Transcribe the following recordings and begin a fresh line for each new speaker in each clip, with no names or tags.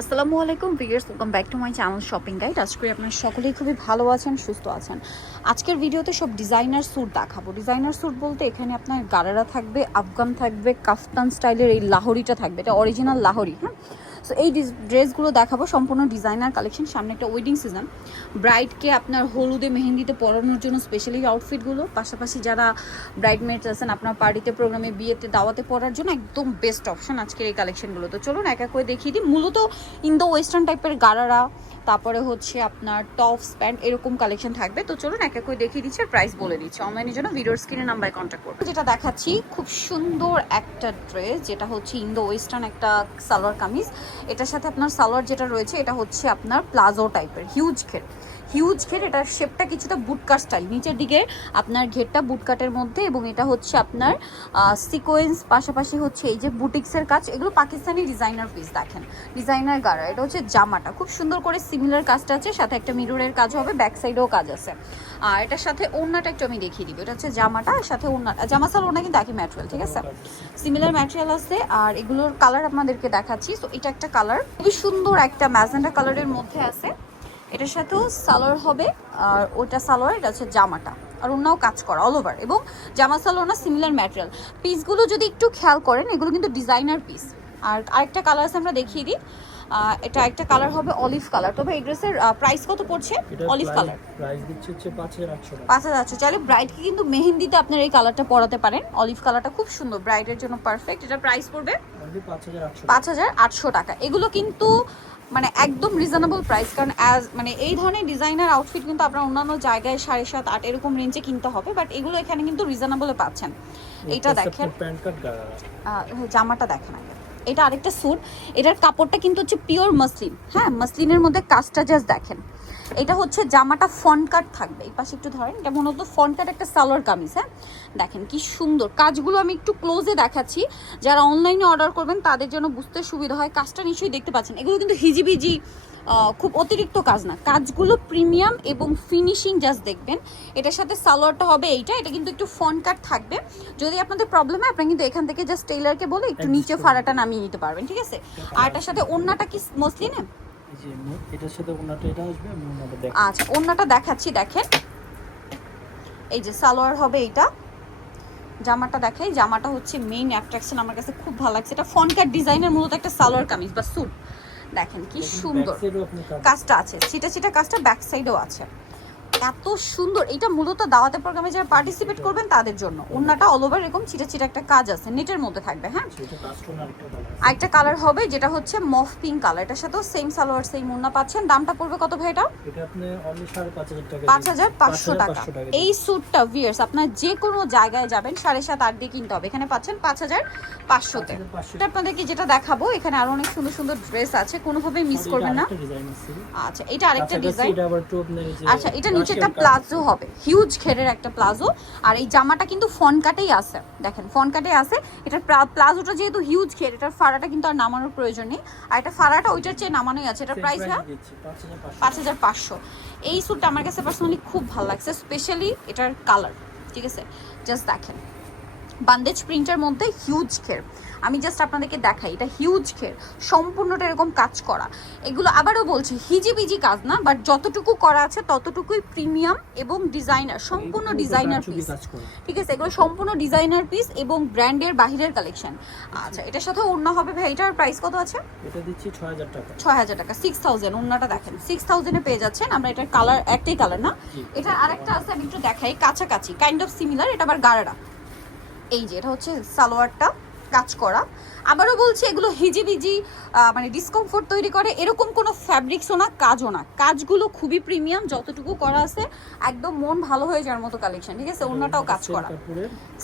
আসসালামু আলাইকুম viewers welcome back to my channel shopping guide আজকে করি আপনার সকলেই খুবই ভালো আছেন, সুস্থ আছেন। আজকের ভিডিওতে সব ডিজাইনার স্যুট দেখাবো। ডিজাইনার স্যুট বলতে এখানে আপনার গারারা থাকবে, আফগান থাকবে, কাফতান স্টাইলের এই লাহরিটা থাকবে। এটা অরিজিনাল লাহরি হ্যাঁ? সো এই ড্রেসগুলো দেখাবো। সম্পূর্ণ ডিজাইনার কালেকশন সামনে একটা ওয়েডিং সিজন ব্রাইডকে আপনার হলুদে, মেহেন্দিতে পরানোর জন্য স্পেশালি আউটফিটগুলো পাশাপাশি যারা ব্রাইডমেটস আছেন, আপনার পার্টিতে প্রোগ্রামে বিয়েতে, দাওয়াতে পরার জন্য একদম বেস্ট অপশন আজকের এই কালেকশনগুলো তো চলুন এক এক করে দেখিয়ে দিই। মূলত ইন্দো ওয়েস্টার্ন টাইপের গারারা, তারপরে হচ্ছে আপনার টপস প্যান্ট এরকম কালেকশন থাকবে। তো চলুন এক এক করে দেখিয়ে দিচ্ছি আর প্রাইস বলে দিচ্ছি। অনলাইনের জন্য ভিডিওর স্ক্রিনে নাম্বারে কন্ট্যাক্ট করব যেটা দেখাচ্ছি, খুব সুন্দর একটা ড্রেস যেটা হচ্ছে ইন্দো ওয়েস্টার্ন একটা সালোয়ার কামিজ। এটার সাথে আপনার সালোয়ার যেটা রয়েছে এটা হচ্ছে আপনার প্লাজো টাইপের হিউজ ঘের হিউজ ঘের এটার শেপটা কিছুটা বুটকাট স্টাইল নিচের দিকে আপনার ঘেরটা বুটকাটের মধ্যে এবং এটা হচ্ছে আপনার সিকোয়েন্স পাশাপাশি হচ্ছে এই যে বুটিক্সের কাজ, এগুলো পাকিস্তানি ডিজাইনার পিস দেখেন। ডিজাইনার গাড়া। এটা হচ্ছে জামাটা। খুব সুন্দর করে সিমিলার কাজটা আছে, সাথে একটা মিররের কাজ হবে ব্যাক সাইডেও কাজ আছে। আর এটার সাথে ওড়নাটা একটু আমি দেখিয়ে দিব। এটা হচ্ছে জামাটা সাথে ওড়না জামা সাল ওড়না কিন্তু একই ম্যাটেরিয়াল ঠিক আছে? সিমিলার ম্যাটেরিয়াল আছে, আর এগুলোর কালার আপনাদেরকে দেখাচ্ছি। তো এটা একটা কালার খুবই সুন্দর একটা ম্যাজেন্ডা কালারের মধ্যে আছে। এটার সাথেও সালোয়ার হবে আর ওটা সালোয়ার এটা হচ্ছে জামাটা। আর অন্যও কাজ করা অল ওভার এবং জামা সালোয়ার না সিমিলার ম্যাটেরিয়াল পিসগুলো যদি একটু খেয়াল করেন এগুলো কিন্তু ডিজাইনার পিস আর আরেকটা কালার আছে আমরা দেখিয়ে দিই। এটা একটা কালার হবে অলিভ কালার তবে এই ড্রেসের প্রাইস কত পড়ছে? অলিভ কালার
প্রাইস দিচ্ছে হচ্ছে পাঁচ হাজার আটশো টাকা।
পাঁচ হাজার আটশো চাইলে ব্রাইডকে কিন্তু মেহেন্দিতে আপনার এই কালারটা পরাতে পারেন। অলিভ কালারটা খুব সুন্দর ব্রাইডের জন্য পারফেক্ট এটা প্রাইস পড়বে
অনলি পাঁচ হাজার আটশো
পাঁচ হাজার আটশো টাকা। এগুলো কিন্তু মানে একদম রিজনেবল প্রাইস কারণ অ্যাজ মানে এই ধরনের ডিজাইনার আউটফিট কিন্তু আপনার অন্যান্য জায়গায় সাড়ে সাত আট এরকম রেঞ্জে কিনতে হবে বাট এগুলো এখানে কিন্তু রিজনেবলে পাচ্ছেন। এইটা দেখেন। জামাটা দেখেন আগে। এটা আরেকটা স্যুট। এটার কাপড়টা কিন্তু হচ্ছে পিওর মসলিন হ্যাঁ মসলিনের মধ্যে কাজটা জাস্ট দেখেন। এটা হচ্ছে জামাটা ফন্ট কাট থাকবে। এই পাশে একটু ধরেন, এটা হতো ফন্ট কাট একটা সালোয়ার কামিজ হ্যাঁ? দেখেন কি সুন্দর। কাজগুলো আমি একটু ক্লোজে দেখাচ্ছি। যারা অনলাইনে অর্ডার করবেন, তাদের জন্য বুঝতে সুবিধা হয়। কাজটা নিশ্চয়ই দেখতে পাচ্ছেন। এগুলো কিন্তু হিজিবিজি খুব অতিরিক্ত কাজ না। কাজগুলো প্রিমিয়াম এবং ফিনিশিং জাস্ট দেখবেন। এটার সাথে সালোয়ারটা হবে এইটা এটা কিন্তু একটু ফন কাট থাকবে। যদি আপনাদের প্রবলেম হয় আপনারা কিন্তু এখান থেকে জাস্ট টেইলারকে বলে একটু নিচে ফাড়াটা নামিয়ে নিতে পারবেন ঠিক আছে? আর এটার সাথে ওন্নাটা কি মসলিনে
এই যে এটার সাথে ওনাটা এটা আসবে আমি ওনাটা দেখ
আচ্ছা ওন্নাটা দেখাচ্ছি দেখেন। এই যে সালোয়ার হবে এইটা। জামাটা দেখাই জামাটা হচ্ছে মেইন অ্যাট্রাকশন আমার কাছে খুব ভালো লাগছে। এটা ফন কাট ডিজাইনের মূলত একটা সালোয়ার কামিজ বা স্যুট দেখেন কি সুন্দর। কাজটা আছে ছিটা ছিটা কাজটা ব্যাক সাইডেও আছে। এত সুন্দর। এটা মূলত দাওয়াতে প্রোগ্রামে যারা পার্টিসিপেট করবেন তাদের জন্য। অন্যটা অল ওভার এরকম ছিটা ছিটা একটা কাজ আছে নেটের মধ্যে থাকবে হ্যাঁ?
আরেকটা কালার
হবে যেটা হচ্ছে মফ পিঙ্ক কালার এটার সাথেও সেম সালোয়ার সেম ওন্না পাচ্ছেন। দামটা পড়বে কত ভাই এটা
পাঁচ হাজার
পাঁচশো টাকা। এই স্যুটটা ভিয়ার্স আপনার যে কোনো জায়গায় যাবেন সাড়ে সাত আট দিয়ে কিনতে হবে। এখানে পাচ্ছেন পাঁচ হাজার পাঁচশোতে।
5,500
এটা আপনাদেরকে যেটা দেখাবো এখানে আরও অনেক সুন্দর সুন্দর ড্রেস আছে। কোনোভাবে মিস করবেন না। আচ্ছা এটা আরেকটা ডিজাইন
একটু
আচ্ছা এটা নিচে
Russian
প্লাজো হবে। হিউজ ঘেরের একটা প্লাজো। আর এই জামাটা কিন্তু ফন কাটেই আছে। দেখেন ফন কাটেই আছে। এটার প্লাজোটা যেহেতু হিউজ ঘের এটার ফাড়াটা কিন্তু আর নামানোর প্রয়োজন নেই। আর এটা ফাড়াটা ওইটার চেয়ে নামানোই আছে। এটার প্রাইস হ্যাঁ? পাঁচ হাজার পাঁচশো। এই স্যুটটা আমার কাছে পার্সোনালি খুব ভালো লাগছে স্পেশালি এটার কালার ঠিক আছে? জাস্ট দেখেন। বান্দেজ প্রিন্টের মধ্যে হিউজ খের আমি জাস্ট আপনাদেরকে দেখাই এটা হিউজ খের সম্পূর্ণটা এরকম কাজ করা। এগুলো আবারও বলছি হিজিবিজি কাজ না বাট যতটুকু করা আছে ততটুকুই প্রিমিয়াম এবং ডিজাইনার সম্পূর্ণ ডিজাইনার পিস ঠিক আছে এগুলো সম্পূর্ণ ডিজাইনার পিস এবং ব্র্যান্ডের বাহিরের কালেকশন আচ্ছা এটার সাথে অন্য হবে ভাই এটার প্রাইস কত আছে?
এটা দিচ্ছি ছয় হাজার টাকা।
ছয় হাজার টাকা সিক্স থাউজেন্ড অন্যটা দেখেন। সিক্স থাউজেন্ডে পেয়ে যাচ্ছেন আমরা এটার কালার একটাই কালার না। এটা আরেকটা আছে আমি একটু দেখাই কাছাকাছি কাইন্ড অফ সিমিলার এটা আবার গাড়াটা এই যে এটা হচ্ছে সালোয়ারটা কাজ করা। আবারও বলছি এগুলো হিজিবিজি আহ, মানে ডিসকমফোর্ট তৈরি করে। এরকম কোনো ফ্যাব্রিক্সও না কাজও না। কাজগুলো খুবই প্রিমিয়াম যতটুকু করা আছে একদম মন ভালো হয়ে যাওয়ার মতো কালেকশন ঠিক আছে? অন্যটাও কাজ করা।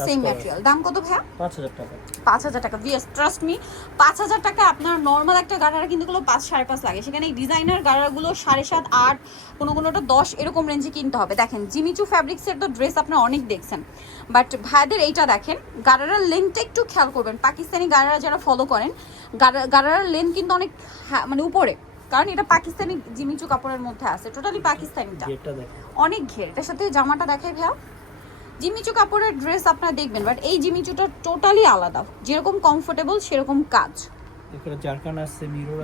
সেম। ম্যাটেরিয়াল দাম কত ভাইয়া?
পাঁচ হাজার টাকা।
পাঁচ হাজার টাকা। ভিএস ট্রাস্ট মি পাঁচ হাজার টাকা আপনার নর্মাল একটা গাড়ারা কিন্তু এগুলো পাঁচ সাড়ে পাঁচ লাগে। সেখানে এই ডিজাইনার গাড়াগুলো সাড়ে সাত আট কোনো কোনোটা দশ এরকম রেঞ্জে কিনতে হবে। দেখেন জিমিচু ফ্যাব্রিক্সের তো ড্রেস আপনারা অনেক দেখছেন। বাট ভাইদের এইটা দেখেন গাড়ারার লেন্থটা একটু খেয়াল করবেন। পাকিস্তানি গাড়ারা যারা ফলো করেন গাড়ারার লেন্থ কিন্তু অনেক মানে উপরে। কারণ এটা পাকিস্তানি জিমিচু কাপড়ের মধ্যে আছে টোটালি পাকিস্তানিটা। অনেক ঘের। এটার সাথে জামাটা দেখাই ভাইয়া। জিমিচু কাপড়ের ড্রেস আপনারা দেখবেন বাট এই জিমিচুটা টোটালি আলাদা। যেরকম কমফোর্টেবল সেরকম কাজ।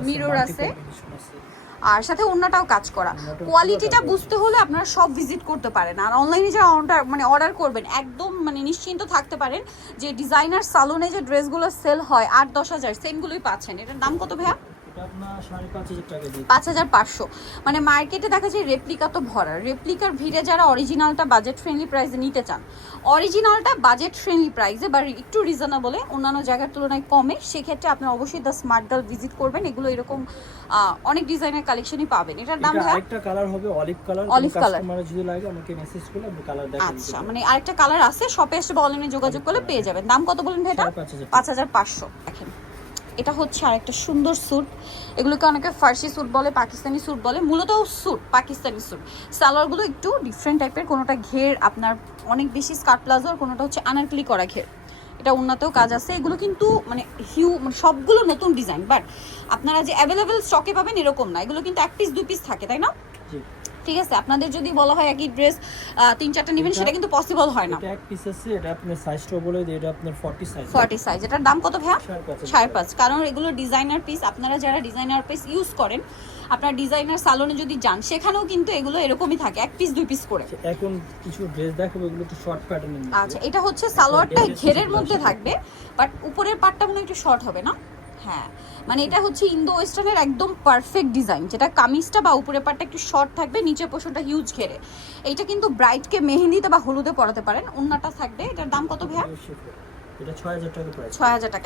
মিরর আছে।
আর সাথে অন্যটাও কাজ করা। কোয়ালিটিটা বুঝতে হলে আপনারা সব ভিজিট করতে পারেন। আর অনলাইনে যারা অর্ডার মানে অর্ডার করবেন, একদম মানে নিশ্চিন্ত থাকতে পারেন যে ডিজাইনার সালনে যে ড্রেসগুলো সেল হয়, আট দশ হাজার সেমগুলোই পাচ্ছেন। এটার দাম কত ভাইয়া?
পাঁচ হাজার
পাঁচশো। মানে মার্কেটে দেখা যায় রেপ্লিকা তো ভরা রেপ্লিকার ভিড়ে যারা অরিজিনালটা বাজেট ফ্রেন্ডলি প্রাইসে নিতে চান অরিজিনালটা বাজেট ফ্রেন্ডলি প্রাইসে বা একটু রিজনেবলে অন্যান্য জায়গার তুলনায় কমে সেক্ষেত্রে আপনি অবশ্যই দ্য স্মার্ট গার্ল ভিজিট করবেন। এগুলো এরকম অনেক ডিজাইনের কালেকশনই পাবেন। এটার দাম
আরেকটা কালার হবে অলিভ কালার
colour।
কাস্টমার যদি লাগে আমাকে মেসেজ করলে আমি কালার দেখাই
আচ্ছা মানে আরেকটা কালার আছে শপে এসে অনলাইনে যোগাযোগ করলে পেয়ে যাবেন। দাম কত বলেন ভাই এটা
সাড়ে পাঁচ হাজার
পাঁচ হাজার পাঁচশো দেখেন। এটা হচ্ছে আরেকটা সুন্দর স্যুট। এগুলোকে অনেকে ফার্সি স্যুট বলে, পাকিস্তানি স্যুট বলে, মূলত স্যুট, পাকিস্তানি স্যুট। সালোয়ারগুলো একটু ডিফারেন্ট টাইপের কোনোটা ঘের, আপনার অনেক বেশি স্কার্ট প্লাজো আর কোনোটা হচ্ছে আনারকলি করা ঘের। এটা উন্নতেও কাজ আছে। এগুলো কিন্তু মানে হিউ মানে সবগুলো নতুন ডিজাইন বাট আপনারা যে অ্যাভেলেবেল স্টকে পাবেন এরকম না। এগুলো কিন্তু এক পিস দু পিস থাকে, তাই না? ঠিক আছে আপনাদের যদি বলা হয় একই ড্রেস তিন চারটা নেবেন সেটা কিন্তু পসিবল হয় না।
এটা এক পিস আছে এটা আপনার সাইজটাও বলে দিই এটা আপনার 40 সাইজ
ফর্টি সাইজ এটার দাম কত ভাইয়া?
সাড়ে পাঁচ হাজার।
সাড়ে
টাকা।
পাঁচ। কারণ এগুলো ডিজাইনার পিস আপনারা যারা ডিজাইনার পিস ইউজ করেন আপনার ডিজাইনার সালনে যদি যান সেখানেও কিন্তু এগুলো এরকমই থাকে এক পিস দুই পিস করে।
এখন কিছু ড্রেস দেখাবো এগুলো তো শর্ট প্যাটার্নের
আচ্ছা এটা হচ্ছে সালোয়ারটা ঘেরের মধ্যে থাকবে বাট উপরের পার্টটা মনে হয় একটু শর্ট হবে না? হ্যাঁ মানে এটা হচ্ছে ইন্দো ওয়েস্টার্নের একদম পারফেক্ট ডিজাইন যেটা কামিজটা বা উপরের পার্টটা একটু শর্ট থাকবে নিচের পোর্শনটা হিউজ ঘেরে। এইটা কিন্তু ব্রাইটকে মেহেন্দিতে বা হলুদে পরাতে পারেন অন্যটা থাকবে। এটার দাম কত ভাইয়া?
এটা 6000 টাকা প্রাইস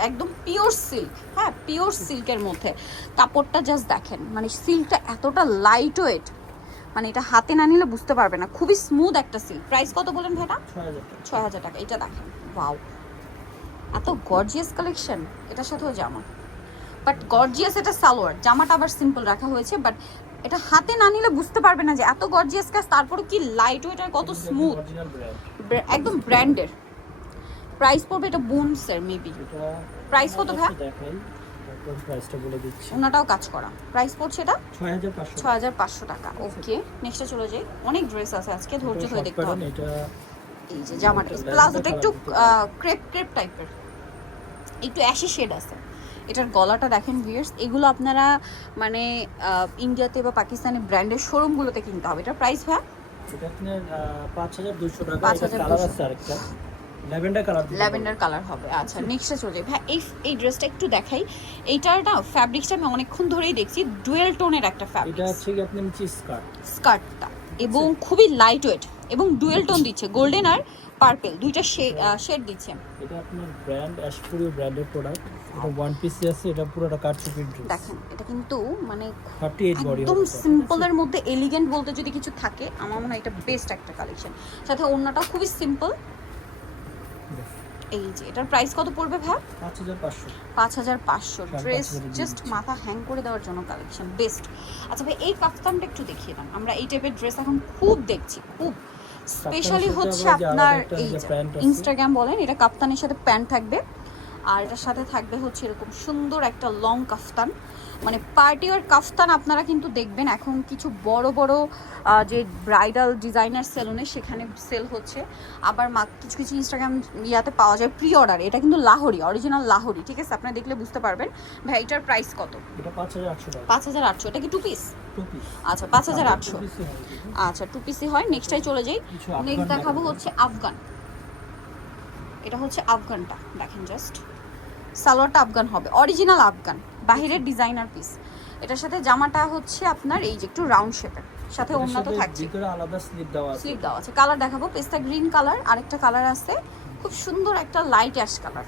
একদম পিওর সিল্ক হ্যাঁ পিওর সিল্কের মধ্যে। কাপড়টা জাস্ট দেখেন মানে সিল্কটা এতটা লাইট ওয়েট মানে এটা হাতে না নিলে বুঝতে পারবে না। খুবই স্মুথ একটা সিল্ক প্রাইস কত বলেন ভাইটা
6000
ছয় হাজার টাকা। এটা দেখেন ওয়াও এত গর্জিয়াস কালেকশন এটার সাথেও জামা বাট গর্জিয়াস এটা সালোয়ার। জামাটা আবার সিম্পল রাখা হয়েছে বাট এটা হাতে না নিলে বুঝতে পারবে না যে এত গর্জিয়াস কাজ তারপরে কি লাইট ওয়েট আর কত স্মুথ একদম ব্র্যান্ডের প্রাইস পড়বে এটা বুনসের মেবি Price কত
দিচ্ছি।
ওনাটাও কাজ করা। প্রাইস পড়ছে এটা?
6500
ছয় হাজার পাঁচশো টাকা। ওকে নেক্সটে চলে যাই। অনেক ড্রেস আছে আজকে ধৈর্য ধরে দেখতে হবে। এই যে জামাটা প্লাজোটা একটু ক্রেপ ক্রেপ টাইপের একটু অ্যাশি শেড আছে। এটার গলাটা দেখেন ভিয়ার্স এগুলো আপনারা মানে ইন্ডিয়াতে বা পাকিস্তানি ব্র্যান্ডের শোরুমগুলোতে কিনতে হবে। এটার প্রাইস ভাই?
এটা আপনার পাঁচ হাজার দুশো টাকা। কালার আছে আরেকটা। ল্যাভেন্ডার কালার
ল্যাভেন্ডার কালার হবে। আচ্ছা নেক্সটে চলে ভাই এই এই ড্রেসটা একটু দেখাই। এইটার না ফ্যাব্রিক্সটা আমি অনেকক্ষণ ধরেই দেখছি ডুয়েল টোনের একটা
এটা
ফ্যাব্রিক
হচ্ছে কি আপনার নিচে স্কার্ট
স্কার্টটা এবং খুবই লাইট ওয়েট এবং ডুয়েল টোন দিচ্ছে। গোল্ডেন আর পার্পেল দুইটা শেড দিচ্ছে।
এটা আপনার ব্র্যান্ড অ্যাশপুরিও ব্র্যান্ডের প্রোডাক্ট এটা ওয়ান পিস আছে এটা পুরোটা কাটছুপির ড্রেস
দেখেন এটা কিন্তু মানে
38 বডি
একদম সিম্পলের মধ্যে এলিগেন্ট বলতে যদি কিছু থাকে আমার মনে হয় এটা বেস্ট একটা কালেকশন সাথে অন্যটাও খুবই সিম্পল এই যে এটার প্রাইস কত পড়বে ভাই
5500
পাঁচ হাজার পাঁচশো। ড্রেস জাস্ট মাথা হ্যাং করে দেওয়ার জন্য কালেকশন বেস্ট আচ্ছা ভাই এই কাফতানটা একটু দেখিয়ে দেন। আমরা এই টাইপের ড্রেস এখন খুব দেখছি খুব। স্পেশালি হচ্ছে আপনার এই। ইনস্টাগ্রাম বলেন এটা কাপ্তানের সাথে প্যান্ট থাকবে আর এটার সাথে থাকবে হচ্ছে এরকম সুন্দর একটা লং কাফতান মানে পার্টি আর কাফতান আপনারা কিন্তু দেখবেন। এখন কিছু বড় বড় যে ব্রাইডাল ডিজাইনার সেলুনে সেখানে সেল হচ্ছে। আবার মা- কিছু কিছু ইনস্টাগ্রাম ইয়াতে পাওয়া যায় প্রি অর্ডার এটা কিন্তু লাহোরি অরিজিনাল লাহোরি ঠিক আছে? আপনারা দেখলে বুঝতে পারবেন ভাই এটার প্রাইস কত?
এটা 5800 টাকা।
পাঁচ হাজার আটশো। এটা কি টু পিস আচ্ছা পাঁচ হাজার আটশো।
হয়।
আচ্ছা টু পিসি হয়। নেক্সটটাই চলে যাই। নেক্সট দেখাবো
দেখাবো।
হচ্ছে আফগান। এটা হচ্ছে আফগানটা। দেখেন জাস্ট সালোয়ারটা আফগান হবে। অরিজিনাল আফগান। বাহিরের ডিজাইনার পিস এটার সাথে জামাটা হচ্ছে আপনার এই যে একটু রাউন্ড শেপের সাথে
এটার
অন্য তো
সাথে
থাকছে।
ভিতরে আলাদা স্লিপ দেওয়া আছে।
স্লিপ দেওয়া আছে। কালার দেখাবো। পেস্তা গ্রিন কালার আরেকটা কালার আছে। খুব সুন্দর একটা লাইট অ্যাশ কালার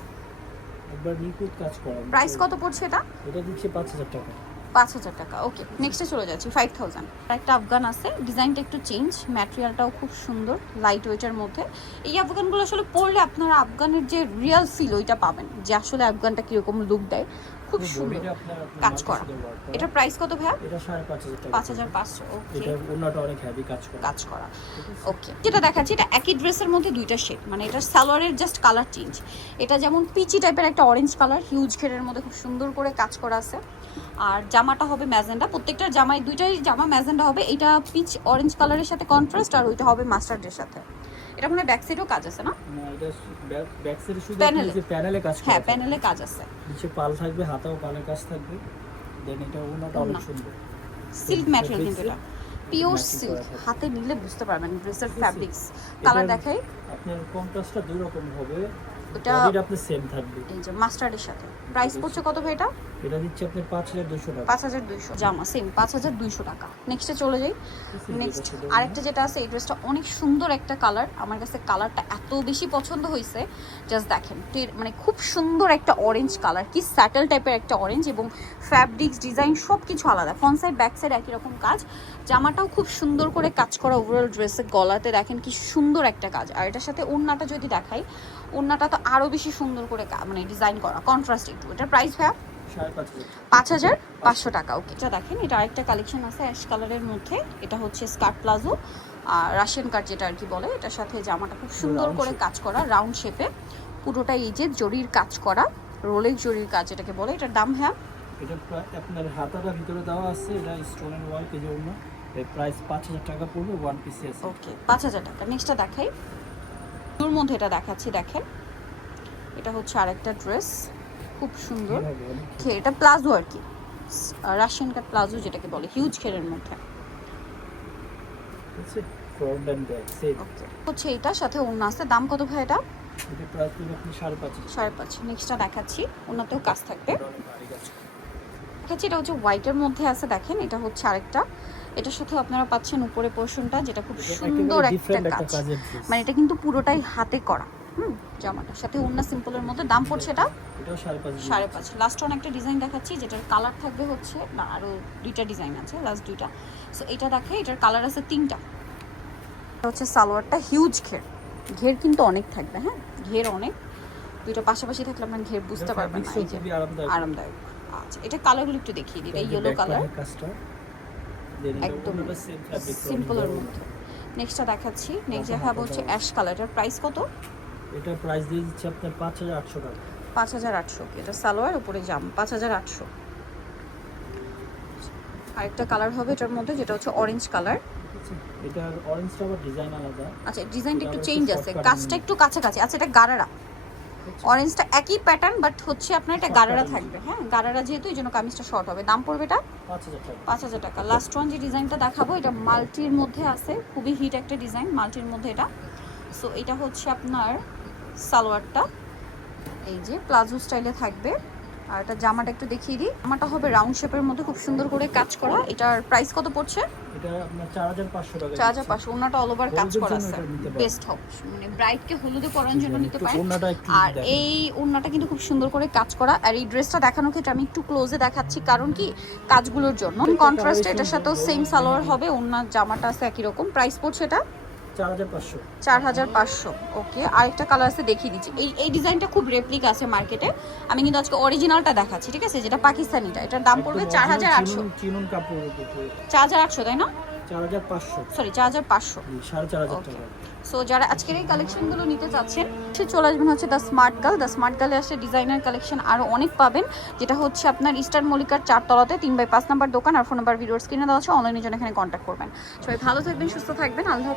একবার নিখুঁত কাজ করা।
প্রাইস কত পড়ছে এটা?
এটা দিচ্ছে 5000 টাকা।
পাঁচ হাজার টাকা। ওকে নেক্সটে চলে যাচ্ছি। ফাইভ থাউজেন্ড একটা আফগান আছে। ডিজাইনটা একটু চেঞ্জ ম্যাটেরিয়ালটাও খুব সুন্দর লাইট ওয়েটের মধ্যে। এই আফগানগুলো আসলে পরলে আপনারা আফগানের যে রিয়েল ফিল ওইটা পাবেন। যে আসলে আফগানটা কীরকম লুক দেয়। খুব সুন্দর কাজ করা। এটার প্রাইস কত ভাইয়া?
এটা 5500 টাকা।
পাঁচ হাজার পাঁচশো ওকে
এটা অনেক হেভি কাজ করা।
কাজ করা। ওকে যেটা দেখাচ্ছি এটা একই ড্রেসের মধ্যে দুইটা শেড মানে এটা সালোয়ারের জাস্ট কালার চেঞ্জ এটা যেমন পিচি টাইপের একটা অরেঞ্জ কালার হিউজ ঘেরের মধ্যে খুব সুন্দর করে কাজ করা আছে। আর জামাটা হবে ম্যাজেন্ডা প্রত্যেকটা জামাই দুইটাই জামা ম্যাজেন্ডা হবে। এটা পিচ অরেঞ্জ কালারের সাথে কন্ট্রাস্ট আর ওইটা হবে মাস্টার্ডের সাথে। এটা মানে ব্যাক সাইডেও কাজ আছে না?
না এটা ব্যাক সাইডে শুধু যে প্যানেলে কাজ
হ্যাঁ প্যানেলে কাজ আছে।
নিচে পাল থাকবে হাতাও পালের কাজ থাকবে। দেন এটা ওনাটা অনেক সুন্দর।
সিল্ক ম্যাটেরিয়াল কিন্তু এটা। পিওর সিল্ক হাতে নিলে বুঝতে পারবেন ড্রেসের। ফ্যাব্রিক্স কালার দেখাই।
আপনার কন্ট্রাস্টটা দুই রকম হবে।
এটা
আপনার সেম থাকবে।
এই যে মাস্টার্ডের সাথে। প্রাইস পড়ছে কত ভাই এটা?
এটা দিচ্ছে আপনার পাঁচ হাজার দুশো টাকা।
জামা সেম নেক্সটে চলে যাই। নেক্সট আরেকটা যেটা আছে এই ড্রেসটা অনেক সুন্দর একটা কালার আমার কাছে কালারটা এত বেশি পছন্দ হয়েছে। জাস্ট দেখেন মানে খুব সুন্দর একটা অরেঞ্জ কালার কি স্যাটেল টাইপের একটা অরেঞ্জ এবং ফ্যাব্রিক্স ডিজাইন সব কিছু আলাদা। ফ্রন্ট সাইড ব্যাক সাইড একই রকম কাজ। জামাটাও খুব সুন্দর করে কাজ করা ওভারঅল ড্রেসের গলাতে দেখেন কি সুন্দর একটা কাজ। আর এটার সাথে ওড়নাটা যদি দেখাই ওড়নাটা তো আরও বেশি সুন্দর করে মানে ডিজাইন করা কন্ট্রাস্ট একটু। এটার প্রাইস ভাইয়া?
পাঁচ হাজার
পাঁচশো টাকা ওকে এটা দেখেন এটা আরেকটা কালেকশন আছে অ্যাশ কালারের মধ্যে। এটা হচ্ছে স্কার্ট প্লাজো আর রাশিয়ান কাট যেটা আর কি বলে এটার সাথে জামাটা খুব সুন্দর করে কাজ করা রাউন্ড শেপে পুরোটা এই যে জরির কাজ করা রোলের জরির কাজ এটাকে বলে। এটার দাম হ্যাঁ
এটা আপনার হাতাটা ভিতরে দেওয়া আছে এটা স্টোনের ওয়ার্ক এই জন্য এর প্রাইস পাঁচ হাজার টাকা পড়বে ওয়ান পিসে আছে
ওকে পাঁচ হাজার টাকা। নেক্সটটা দেখাই। তোর মধ্যে এটা দেখাচ্ছি দেখেন। এটা হচ্ছে আরেকটা ড্রেস খুব সুন্দর। এটা প্লাজো আর কি। রাশিয়ান কাট প্লাজো যেটাকে বলে হিউজ ঘেরের মধ্যে। হচ্ছে এটার সাথে অন্য আছে। দাম কত ভাই এটা?
এটা সাড়ে পাঁচ
নেক্সটটা দেখাচ্ছি। ওনাতেও কাজ থাকবে।
এটা।
দেখাচ্ছি এটা হচ্ছে হোয়াইটের মধ্যে আছে দেখেন। এটা হচ্ছে আরেকটা। এটার সাথে আপনারা পাচ্ছেন উপরে পোর্শনটা যেটা খুব সুন্দর একটা কাজ। মানে এটা কিন্তু পুরোটাই হাতে করা হুম জামাটার সাথে অন্য সিম্পলের মধ্যে দাম পড়ছে এটা?
সাড়ে পাঁচ
লাস্ট ওয়ান একটা ডিজাইন দেখাচ্ছি যেটার কালার থাকবে হচ্ছে না আরও দুইটা ডিজাইন আছে লাস্ট দুইটা। সো এটা দেখে এটার কালার আছে তিনটা। এটা হচ্ছে সালোয়ারটা হিউজ ঘের। ঘের কিন্তু অনেক থাকবে হ্যাঁ? ঘের অনেক। দুইটা পাশাপাশি থাকলে আপনার ঘের বুঝতে পারবেন
আরামদায়ক।
আচ্ছা এটা কালারগুলো একটু দেখিয়ে দিই এটা ইয়েলো কালার
part-এর কাজটা। Then এটা
একদম সিম্পলের মধ্যে। নেক্সটটা দেখাচ্ছি। নেক্সট
দেখা
দেখাবো হচ্ছে অ্যাশ কালার এটার প্রাইস কত?
এটা প্রাইস দিয়ে দিচ্ছে আপনার পাঁচ হাজার আটশো টাকা।
পাঁচ হাজার আটশো। এটা সালোয়ার উপরে জাম। পাঁচ হাজার আটশো। আরেকটা কালার হবে এটার মধ্যে যেটা হচ্ছে অরেঞ্জ কালার
ঠিক এটার অরেঞ্জটা আবার ডিজাইন আলাদা।
আচ্ছা ডিজাইনটা একটু চেঞ্জ আছে। কাজটা একটু কাছাকাছি। আচ্ছা এটা গারারা। অরেঞ্জটা একই প্যাটার্ন বাট হচ্ছে আপনার এটা
গাড়ারা
থাকবে হ্যাঁ? গাড়ারা যেহেতু এই জন্য কামিজটা শর্ট হবে। দাম পড়বে এটা?
পাঁচ হাজার টাকা।
পাঁচ হাজার টাকা। লাস্ট ওয়ান যে ডিজাইনটা দেখাবো এটা মাল্টির মধ্যে আছে। খুবই হিট একটা ডিজাইন মাল্টির মধ্যে এটা। সো এটা হচ্ছে আপনার সালোয়ারটা। এই যে প্লাজো স্টাইলে থাকবে। আর এটা জামাটা একটু দেখিয়ে দিই। জামাটা হবে রাউন্ড শেপের মধ্যে খুব সুন্দর করে কাজ করা। এটার প্রাইস কত পড়ছে?
চার হাজার পাঁচশো
ওনাটা অল ওভার কাজ করা আছে। বেস্ট হবে। মানে ব্রাইডকে হলুদে পরানোর জন্য নিতে পারেন। আর এই কিন্তু খুব সুন্দর করে কাজ করা। আর এই ড্রেসটা দেখানোর ক্ষেত্রে আমি একটু ক্লোজে দেখাচ্ছি। কারণ কি? কাজগুলোর জন্য। কন্ট্রাস্ট এটার সাথেও সেম সালোয়ার হবে। জামাটা আছে একই রকম। প্রাইস পড়ছে এটা
চার হাজার পাঁচশো।
ওকে আরেকটা কালার আছে দেখিয়ে দিচ্ছি। এই এই ডিজাইনটা খুব রেপ্লিক আছে মার্কেটে আমি কিন্তু আজকে অরিজিনালটা দেখাচ্ছি ঠিক আছে? যেটা পাকিস্তানিটা এটার দাম পড়বে চার হাজার আটশো। চার হাজার আটশো তাই না? সরি চার হাজার পাঁচশো। সো যারা আজকের এই কালেকশনগুলো নিতে চাচ্ছেন সে চলে আসবেন হচ্ছে the smart girl the smart গার্লে আসলে ডিজাইনার কালেকশন আরও অনেক পাবেন যেটা হচ্ছে আপনার ইস্টার্ন মল্লিকার চারতলাতে তিন বাই পাঁচ নাম্বার দোকান আর ফোন নাম্বার ভিডিওর স্ক্রিনে দেওয়া আছে অনলাইনের জন্য এখানে কন্ট্যাক্ট করবেন। সবাই ভালো থাকবেন সুস্থ থাকবেন আল্লাহ